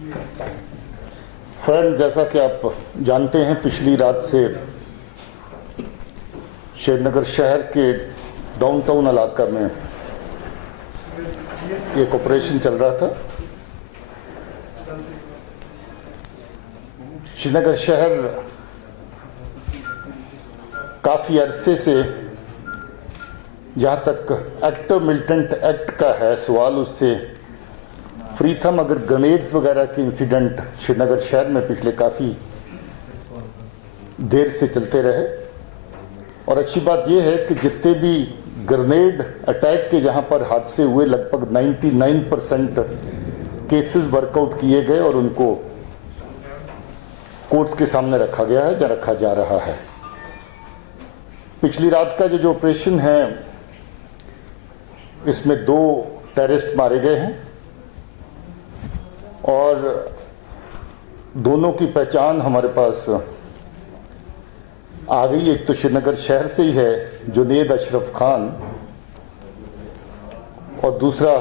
Friend, जैसा कि आप जानते हैं, पिछली रात से श्रीनगर शहर के डाउनटाउन इलाका में एक ऑपरेशन चल रहा था। श्रीनगर शहर काफ़ी अरसे से, जहाँ तक एक्टिव मिलिटेंट एक्ट का है सवाल, उससे फ्री था, मगर ग्रेनेड्स वगैरह के इंसिडेंट श्रीनगर शहर में पिछले काफ़ी देर से चलते रहे। और अच्छी बात यह है कि जितने भी ग्रेनेड अटैक के जहाँ पर हादसे हुए, लगभग 99% केसेस वर्कआउट किए गए और उनको कोर्ट्स के सामने रखा गया है या रखा जा रहा है। पिछली रात का जो ऑपरेशन है, इसमें 2 टेररिस्ट मारे गए हैं और दोनों की पहचान हमारे पास आ गई। एक तो श्रीनगर शहर से ही है, जुनैद अशरफ खान, और दूसरा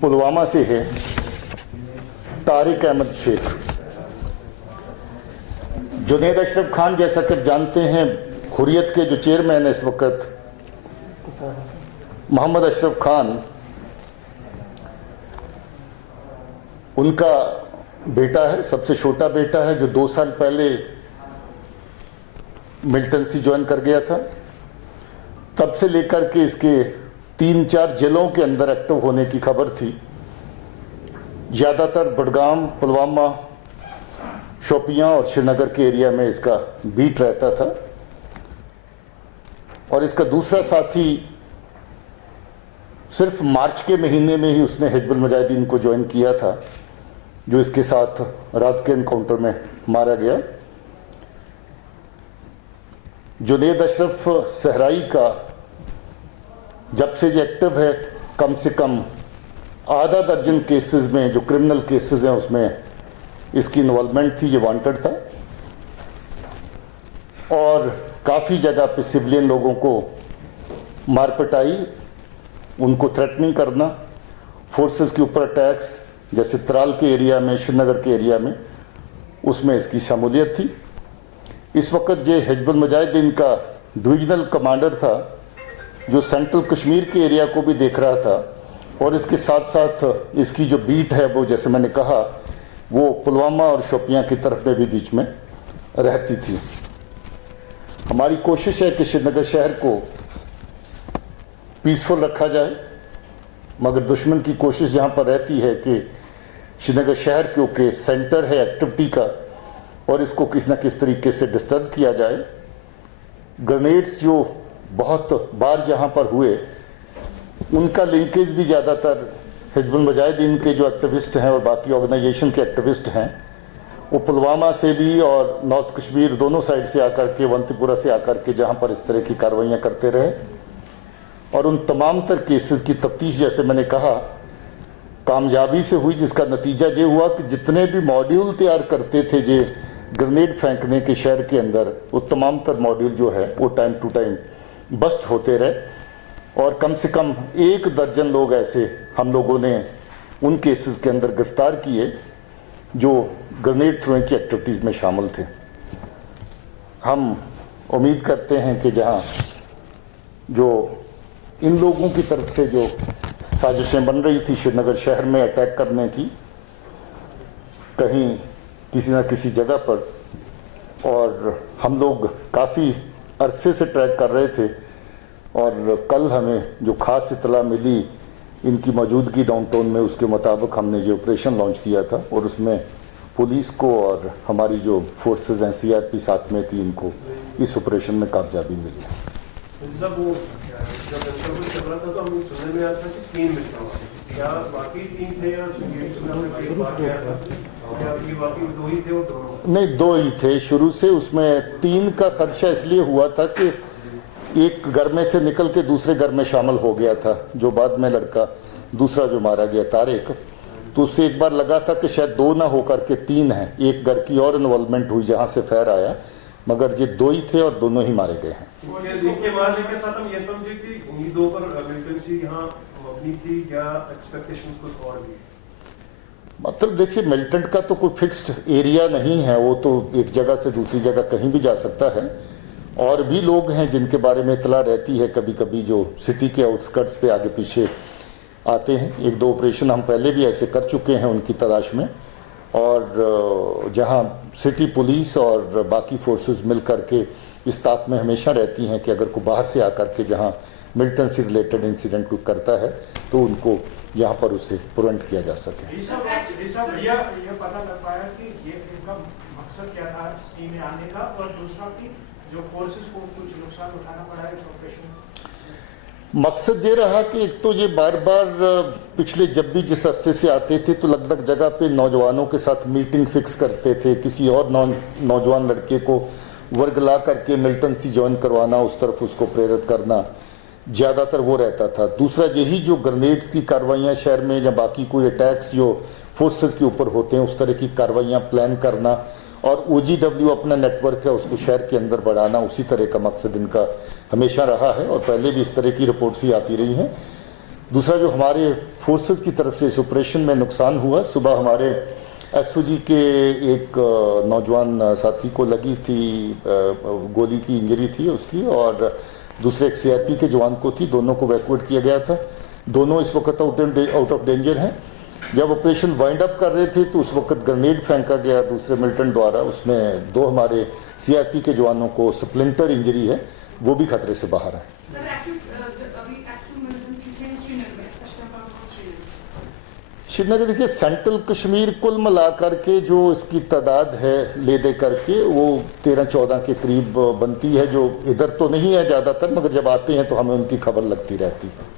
पुलवामा से है, तारिक अहमद शेख। जुनैद अशरफ खान, जैसा कि आप जानते हैं, हुर्रियत के जो चेयरमैन है इस वक्त, मोहम्मद अशरफ खान, उनका बेटा है, सबसे छोटा बेटा है, जो 2 साल पहले मिलिटेंसी ज्वाइन कर गया था। तब से लेकर के इसके 3-4 जेलों के अंदर एक्टिव होने की खबर थी। ज़्यादातर बडगाम, पुलवामा, शोपियां और श्रीनगर के एरिया में इसका बीट रहता था। और इसका दूसरा साथी सिर्फ मार्च के महीने में ही उसने हिजबुल मुजाहिदीन को ज्वाइन किया था, जो इसके साथ रात के एनकाउंटर में मारा गया। जुनैद अशरफ सहराई का जब से जो एक्टिव है, कम से कम आधा दर्जन केसेस में, जो क्रिमिनल केसेस हैं, उसमें इसकी इन्वॉल्वमेंट थी। ये वांटेड था और काफ़ी जगह पे सिविलियन लोगों को मारपिटाई, उनको थ्रेटनिंग करना, फोर्सेस के ऊपर अटैक्स, जैसे त्राल के एरिया में, श्रीनगर के एरिया में, उसमें इसकी शमूलियत थी। इस वक्त ये हिजबुल मुजाहिदीन का डिविजनल कमांडर था, जो सेंट्रल कश्मीर के एरिया को भी देख रहा था, और इसके साथ साथ इसकी जो बीट है वो, जैसे मैंने कहा, वो पुलवामा और शोपियां की तरफ में भी बीच में रहती थी। हमारी कोशिश है कि श्रीनगर शहर को पीसफुल रखा जाए, मगर दुश्मन की कोशिश यहाँ पर रहती है कि श्रीनगर शहर क्योंकि सेंटर है एक्टिविटी का, और इसको किसी न किस तरीके से डिस्टर्ब किया जाए। ग्रेनेड्स जो बहुत बार जहाँ पर हुए, उनका लिंकेज भी ज़्यादातर हिजबुल मुजाहिदीन के जो एक्टिविस्ट हैं और बाकी ऑर्गेनाइजेशन के एक्टिविस्ट हैं, वो पुलवामा से भी और नॉर्थ कश्मीर, दोनों साइड से आकर के, अवंतीपुरा से आकर के जहाँ पर इस तरह की कार्रवाइयाँ करते रहे। और उन तमाम तर केसेस की तफ्तीश, जैसे मैंने कहा, कामयाबी से हुई, जिसका नतीजा ये हुआ कि जितने भी मॉड्यूल तैयार करते थे जे ग्रेनेड फेंकने के शहर के अंदर, वो तमाम तर मॉड्यूल जो है वो टाइम टू टाइम बस्ट होते रहे। और कम से कम 1 दर्जन लोग ऐसे हम लोगों ने उन केसेस के अंदर गिरफ्तार किए जो ग्रेनेड थ्रोइंग की एक्टिविटीज़ में शामिल थे। हम उम्मीद करते हैं कि जहां जो इन लोगों की तरफ से जो साजिशें बन रही थी श्रीनगर शहर में अटैक करने की, कहीं किसी न किसी जगह पर, और हम लोग काफ़ी अरसे से ट्रैक कर रहे थे, और कल हमें जो खास इतला मिली इनकी मौजूदगी डाउनटाउन में, उसके मुताबिक हमने जो ऑपरेशन लॉन्च किया था, और उसमें पुलिस को और हमारी जो फोर्सेज हैं, CRP साथ में थी, इनको इस ऑपरेशन में कामयाबी मिली। जब वो चल रहा था तो हमें सुनने में आया था कि 3 मित्रों से, क्या बाकी 3 थे या ये बाकी 2 ही थे? वो दोनों नहीं, 2 ही थे शुरू से। उसमें 3 का खदशा इसलिए हुआ था कि एक घर में से निकल के दूसरे घर में शामिल हो गया था, जो बाद में लड़का दूसरा जो मारा गया तारिक, तो उससे एक बार लगा था कि शायद 2 ना होकर के 3 हैं। एक घर की और इन्वॉल्वमेंट हुई जहां से फायर आया, मगर ये 2 ही थे और दोनों ही मारे गए हैं। इनके मारने के साथ हम ये समझे कि उम्मीदों पर मिलिटेंसी यहाँ अपनी थी, क्या एक्सपेक्टेशंस कुछ और भी? मतलब देखिए, मिलिटेंट का तो कोई फिक्स्ड एरिया नहीं है, वो तो एक जगह से दूसरी जगह कहीं भी जा सकता है। और भी लोग हैं जिनके बारे में इतला रहती है कभी कभी, जो सिटी के आउटस्कर्ट्स पे आगे पीछे आते हैं। एक दो ऑपरेशन हम पहले भी ऐसे कर चुके हैं उनकी तलाश में, और जहां सिटी पुलिस और बाकी फोर्सेस मिल करके इस ताक में हमेशा रहती हैं कि अगर कोई बाहर से आकर के जहां मिलिटेंट से रिलेटेड इंसिडेंट कोई करता है तो उनको यहाँ पर उससे प्रिवेंट किया जा सके। भैया ये पता लग पाया कि ये इनका मकसद क्या था स्कीम में आने का, और दूसरा कि जो फोर्सेस को कुछ नुकसान उठाना पड़ा है इस ऑपरेशन में? मकसद ये रहा कि एक तो ये बार बार पिछले जब भी जिस अरसे से आते थे तो अलग अलग जगह पे नौजवानों के साथ मीटिंग फिक्स करते थे, किसी और नौजवान लड़के को वर्गला करके मिलिटेंसी ज्वाइन करवाना, उस तरफ उसको प्रेरित करना, ज़्यादातर वो रहता था। दूसरा यही जो ग्रेनेड्स की कार्रवाइयाँ शहर में या बाकी कोई अटैक्स जो फोर्सेस के ऊपर होते हैं उस तरह की कार्रवाइयाँ प्लान करना, और OGW अपना नेटवर्क है उसको शहर के अंदर बढ़ाना, उसी तरह का मकसद इनका हमेशा रहा है और पहले भी इस तरह की रिपोर्ट्स भी आती रही हैं। दूसरा जो हमारे फोर्सेस की तरफ से इस ऑपरेशन में नुकसान हुआ, सुबह हमारे SOG के एक नौजवान साथी को लगी थी गोली की इंजरी थी उसकी, और दूसरे एक CRP के जवान को थी। दोनों को इवैक्यूएट किया गया था, दोनों इस वक्त आउट ऑफ डेंजर हैं। जब ऑपरेशन वाइंड अप कर रहे थे तो उस वक्त ग्रेनेड फेंका गया दूसरे मिलिटेंट द्वारा, उसमें 2 हमारे CRP के जवानों को स्प्लिंटर इंजरी है, वो भी खतरे से बाहर है। श्रीनगर देखिए, सेंट्रल कश्मीर कुल मिला करके जो इसकी तादाद है ले दे करके वो 13-14 के करीब बनती है, जो इधर तो नहीं है ज़्यादातर, मगर जब आते हैं तो हमें उनकी खबर लगती रहती है।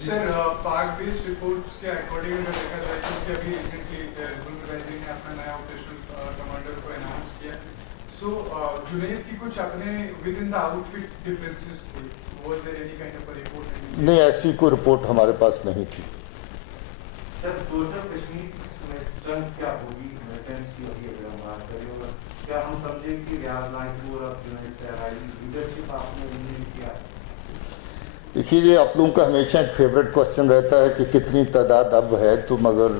सर, पाक बेस्ड रिपोर्ट्स के अकॉर्डिंग अगर देखा जाए तो अभी रिसेंटली ने अपना नया ऑपरेशनल कमांडर को अनाउंस किया, सो जुनैद की कुछ अपने within the outfit differences थे, was there any kind of report? नहीं, ऐसी कोई रिपोर्ट हमारे पास नहीं थी। सर, टोटल कश्मीर में स्ट्रेंथ क्या होगी मिलिटेंट्स की होगी अगर हम बात करें, और क्या हम समझे कि रियाज नागपुर और जुनैद सहराई लीडरशिप आपने उन्हें किया? देखिए, ये आप लोगों का हमेशा एक फेवरेट क्वेश्चन रहता है कि कितनी तादाद अब है, तो मगर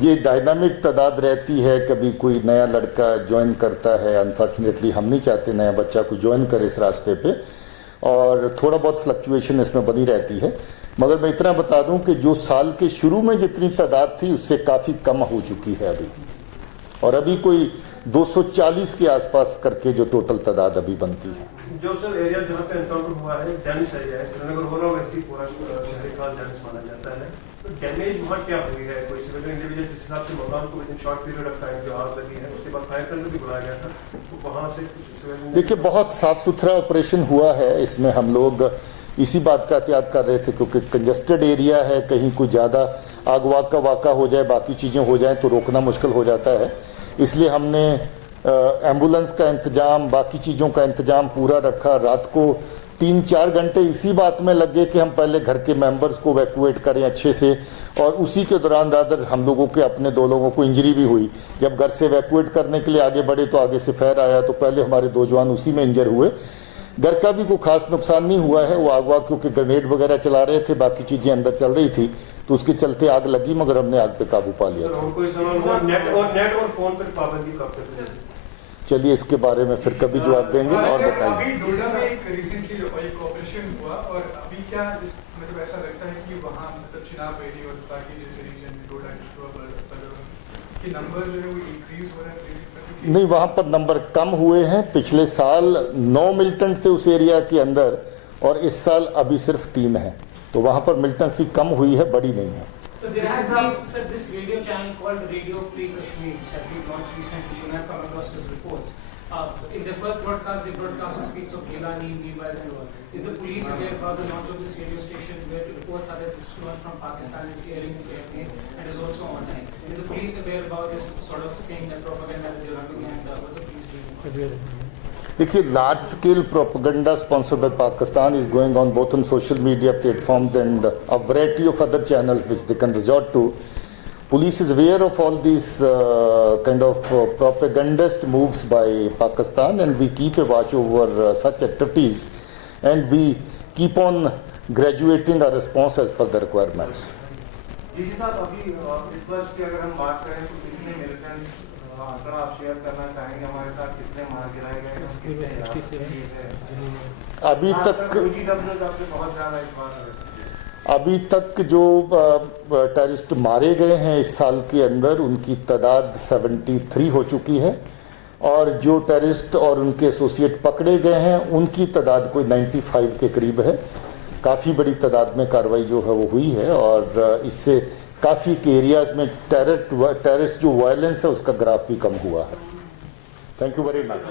ये डायनामिक तादाद रहती है। कभी कोई नया लड़का ज्वाइन करता है, अनफॉर्चुनेटली हम नहीं चाहते नया बच्चा को ज्वाइन करे इस रास्ते पे, और थोड़ा बहुत फ्लक्चुएशन इसमें बनी रहती है। मगर मैं इतना बता दूं कि जो साल के शुरू में जितनी तादाद थी उससे काफ़ी कम हो चुकी है अभी, और अभी कोई 240 के आसपास करके जो टोटल तादाद अभी बनती है। जो सर एरिया जहाँ पे एनकाउंटर हुआ है डेंस एरिया है, श्रीनगर हो रहा वैसे ही पूरा शहर खास डेंस माना जाता है, तो डैमेज वहाँ क्या हुई है? कोई सिविल इंडिविजुअल जिस हिसाब से मकान को with in short period of time जो आग लगी है उसके बाद फायर टेंडर भी बुलाया गया था, तो वहाँ से देखिए, बहुत साफ सुथरा ऑपरेशन हुआ है। इसमें हम लोग इसी बात का एहतियात कर रहे थे क्योंकि कंजस्टेड एरिया है, कहीं कुछ ज़्यादा आग वाग का वाक़ा हो जाए, बाकी चीज़ें हो जाएं तो रोकना मुश्किल हो जाता है। इसलिए हमने एम्बुलेंस का इंतज़ाम, बाकी चीज़ों का इंतज़ाम पूरा रखा। रात को 3-4 घंटे इसी बात में लगे कि हम पहले घर के मेंबर्स को वैक्यूएट करें अच्छे से, और उसी के दौरान रादर हम लोगों के अपने 2 लोगों को इंजरी भी हुई। जब घर से वैक्यूएट करने के लिए आगे बढ़े तो आगे से फायर आया, तो पहले हमारे 2 जवान उसी में इंजर हुए। घर का भी कोई खास नुकसान नहीं हुआ है, वो आग वाग क्योंकि ग्रेनेड वगैरह चला रहे थे, बाकी चीज़ें अंदर चल रही थी तो उसके चलते आग लगी, मगर हमने आग पे काबू पा लिया था। नेट और फोन पर पाबंदी कब तक है? चलिए, इसके बारे में फिर कभी जवाब देंगे। और बताइए, अभी डोडा में एक रिसेंटली एक ऑपरेशन हुआ, और अभी क्या मतलब ऐसा लगता है कि वहाँ मतलब चिनाब वैली और बाकी जैसे रीजन में डोडा के नंबर जो है वो इंक्रीज हो रहा है? नहीं, वहाँ पर नंबर कम हुए हैं। पिछले साल 9 मिलिटेंट थे उस एरिया के अंदर, और इस साल अभी सिर्फ 3 हैं, तो वहाँ पर मिलिटेंसी कम हुई है, बड़ी नहीं है। So there has been, sir, this radio channel called Radio Free Kashmir, which has been launched recently. You have come across those reports. In the first broadcast, the broadcaster speaks of Gilani, Levi's and all. Is the police aware about the launch of this radio station where reports are that this is from Pakistan is airing the airplane and is also online? Is the police aware about this sort of thing, that propaganda that they're running, and what's the police doing? देखिए, large scale propaganda sponsored by Pakistan is going on both on social media platforms and a variety of other channels which they can resort to. Police is aware of all these kind of propagandist moves by Pakistan, and we keep a watch over such activities, and we keep on graduating our response as per the requirements. जी साहब, अभी इस वर्ष की अगर हम बात करें तो कितने मिलिटेंट्स आंकड़ा आप शेयर करना चाहेंगे हमारे साथ, कितने मार गिराए गए हैं, कितने अभी तक बहुत ज्यादा इस बार अभी तक जो टेररिस्ट मारे गए हैं इस साल के अंदर उनकी तादाद 73 हो चुकी है और जो टेररिस्ट और उनके एसोसिएट पकड़े गए हैं उनकी तादाद कोई 95 के करीब है। काफ़ी बड़ी तादाद में कार्रवाई जो है वो हुई है और इससे काफ़ी के एरियाज में टेररिस्ट जो वायलेंस है उसका ग्राफ भी कम हुआ है। Thank you very much.